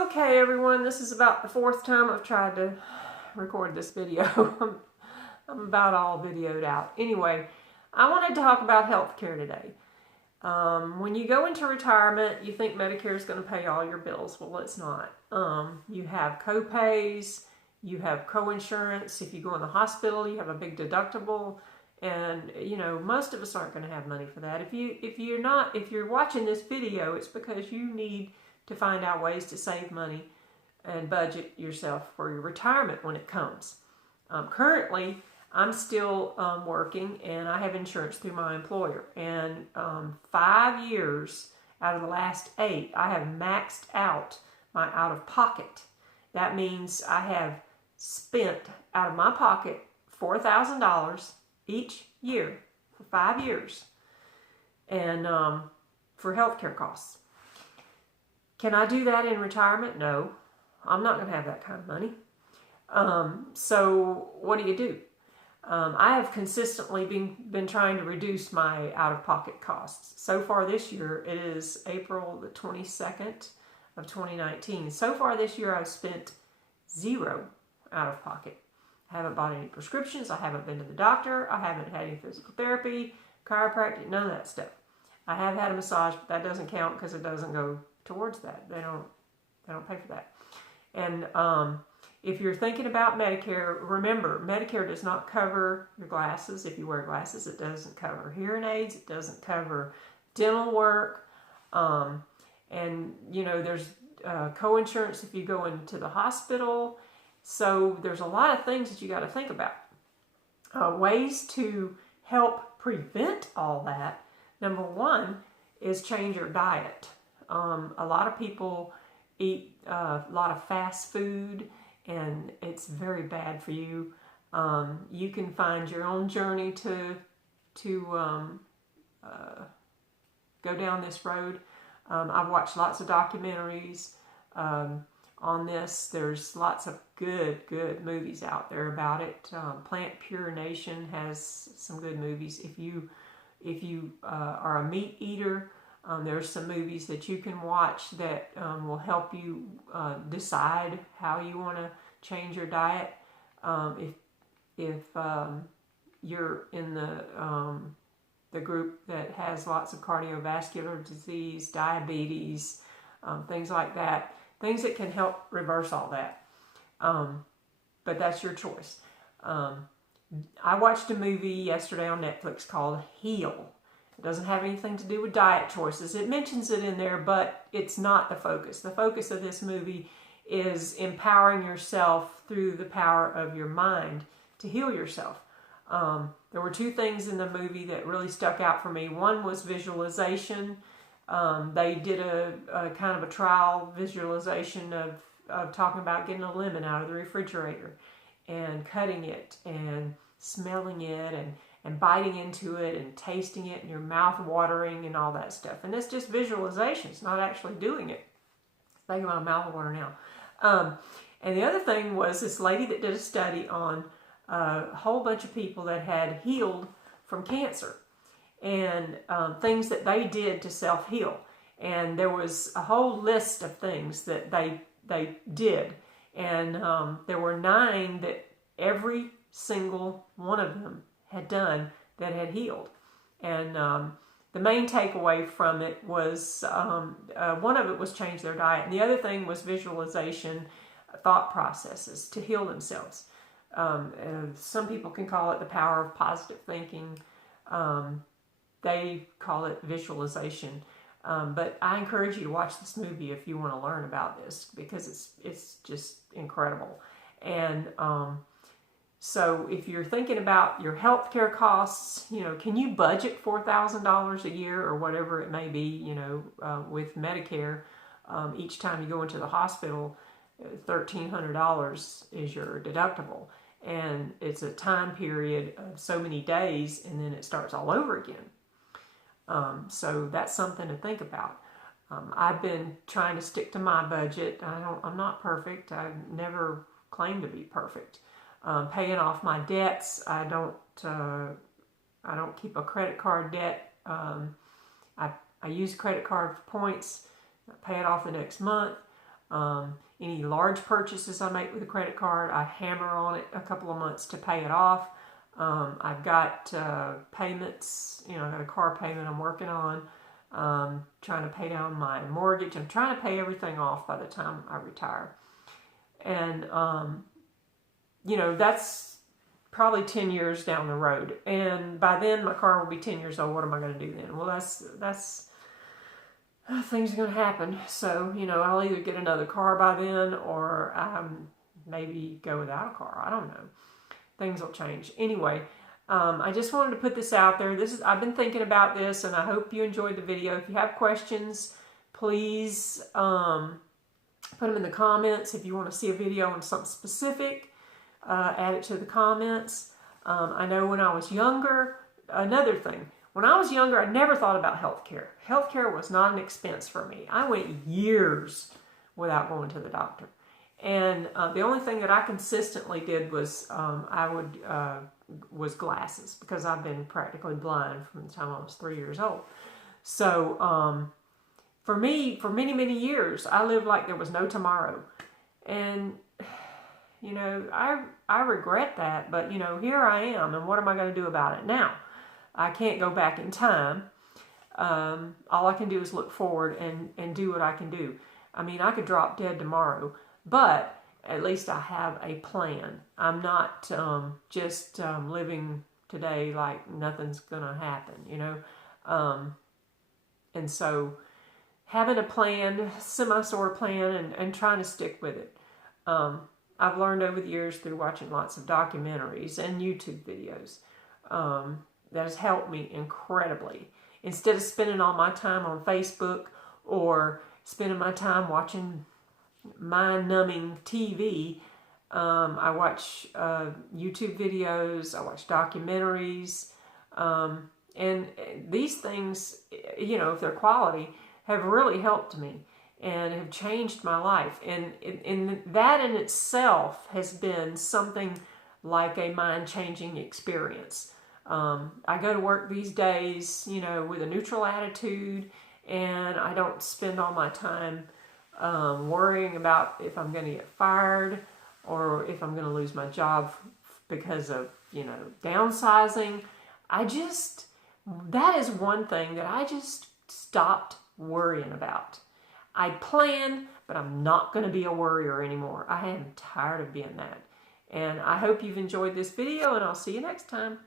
Okay, everyone, this is about the fourth time I've tried to record this video. I'm about all videoed out. Anyway, I wanted to talk about healthcare today. When you go into retirement, you think Medicare is going to pay all your bills. Well, it's not. You have co-pays, you have co-insurance. If you go in the hospital, you have a big deductible. And, you know, most of us aren't going to have money for that. If you're watching this video, it's because you need to find out ways to save money and budget yourself for your retirement when it comes. Currently, I'm still working, and I have insurance through my employer. And 5 years out of the last 8, I have maxed out my out-of-pocket. That means I have spent out of my pocket $4,000 each year for 5 years, and for healthcare costs. Can I do that in retirement? No, I'm not going to have that kind of money. So what do? I have consistently been trying to reduce my out-of-pocket costs. So far this year, it is April the 22nd of 2019. So far this year, I've spent zero out-of-pocket. I haven't bought any prescriptions. I haven't been to the doctor. I haven't had any physical therapy, chiropractic, none of that stuff. I have had a massage, but that doesn't count because it doesn't go towards that. They don't pay for that. And if you're thinking about Medicare, remember, Medicare does not cover your glasses. If you wear glasses, it doesn't cover hearing aids. It doesn't cover dental work. And, you know, there's co-insurance if you go into the hospital. So there's a lot of things that you got to think about. Ways to help prevent all that. Number one is change your diet. A lot of people eat a lot of fast food, and it's very bad for you. You can find your own journey to go down this road. I've watched lots of documentaries on this. There's lots of good movies out there about it. Plant Pure Nation has some good movies. If you are a meat eater, there's some movies that you can watch that will help you decide how you want to change your diet. If you're in the group that has lots of cardiovascular disease, diabetes, things like that, things that can help reverse all that. But that's your choice. I watched a movie yesterday on Netflix called Heal. It doesn't have anything to do with diet choices. It mentions it in there, but it's not the focus. The focus of this movie is empowering yourself through the power of your mind to heal yourself. There were 2 things in the movie that really stuck out for me. One was visualization. They did a kind of a trial visualization of talking about getting a lemon out of the refrigerator and cutting it and smelling it and biting into it and tasting it and your mouth watering and all that stuff. And it's just visualization. It's not actually doing it. Thinking about mouth water now. And the other thing was this lady that did a study on a whole bunch of people that had healed from cancer and things that they did to self-heal. And there was a whole list of things that they did. And there were 9 that every single one of them had done that had healed. And the main takeaway from it was, one of it was change their diet. And the other thing was visualization, thought processes to heal themselves. Some people can call it the power of positive thinking. They call it visualization. But I encourage you to watch this movie if you want to learn about this, because it's just incredible. And so if you're thinking about your healthcare costs, you know, can you budget $4,000 a year or whatever it may be, you know, with Medicare? Each time you go into the hospital, $1,300 is your deductible. And it's a time period of so many days, and then it starts all over again. So that's something to think about. I've been trying to stick to my budget. I'm not perfect. I never claim to be perfect. Paying off my debts. I don't keep a credit card debt. I use credit card for points. I pay it off the next month. Any large purchases I make with a credit card, I hammer on it a couple of months to pay it off. I've got payments, you know, I got a car payment I'm working on, trying to pay down my mortgage. I'm trying to pay everything off by the time I retire. And, you know, that's probably 10 years down the road. And by then my car will be 10 years old. What am I going to do then? Well, that's things are going to happen. So, you know, I'll either get another car by then or maybe go without a car. I don't know. Things will change. Anyway, I just wanted to put this out there. I've been thinking about this, and I hope you enjoyed the video. If you have questions, please put them in the comments. If you want to see a video on something specific, add it to the comments. I know when I was younger, another thing, when I was younger, I never thought about healthcare. Healthcare was not an expense for me. I went years without going to the doctor. And the only thing that I consistently did was was glasses, because I've been practically blind from the time I was 3 years old. So for me, for many, many years, I lived like there was no tomorrow. And, you know, I regret that, but, you know, here I am, and what am I going to do about it now? I can't go back in time. All I can do is look forward and do what I can do. I mean, I could drop dead tomorrow, but at least I have a plan. I'm not just living today like nothing's going to happen, you know. And so having a plan, semi-sort of plan, and trying to stick with it. I've learned over the years through watching lots of documentaries and YouTube videos that has helped me incredibly. Instead of spending all my time on Facebook or spending my time watching mind-numbing TV, I watch YouTube videos, I watch documentaries, and these things, you know, if they're quality, have really helped me and have changed my life. And that in itself has been something like a mind-changing experience. I go to work these days, you know, with a neutral attitude, and I don't spend all my time worrying about if I'm going to get fired or if I'm going to lose my job because of, you know, downsizing. That is one thing that I just stopped worrying about. I plan, but I'm not going to be a worrier anymore. I am tired of being that. And I hope you've enjoyed this video, and I'll see you next time.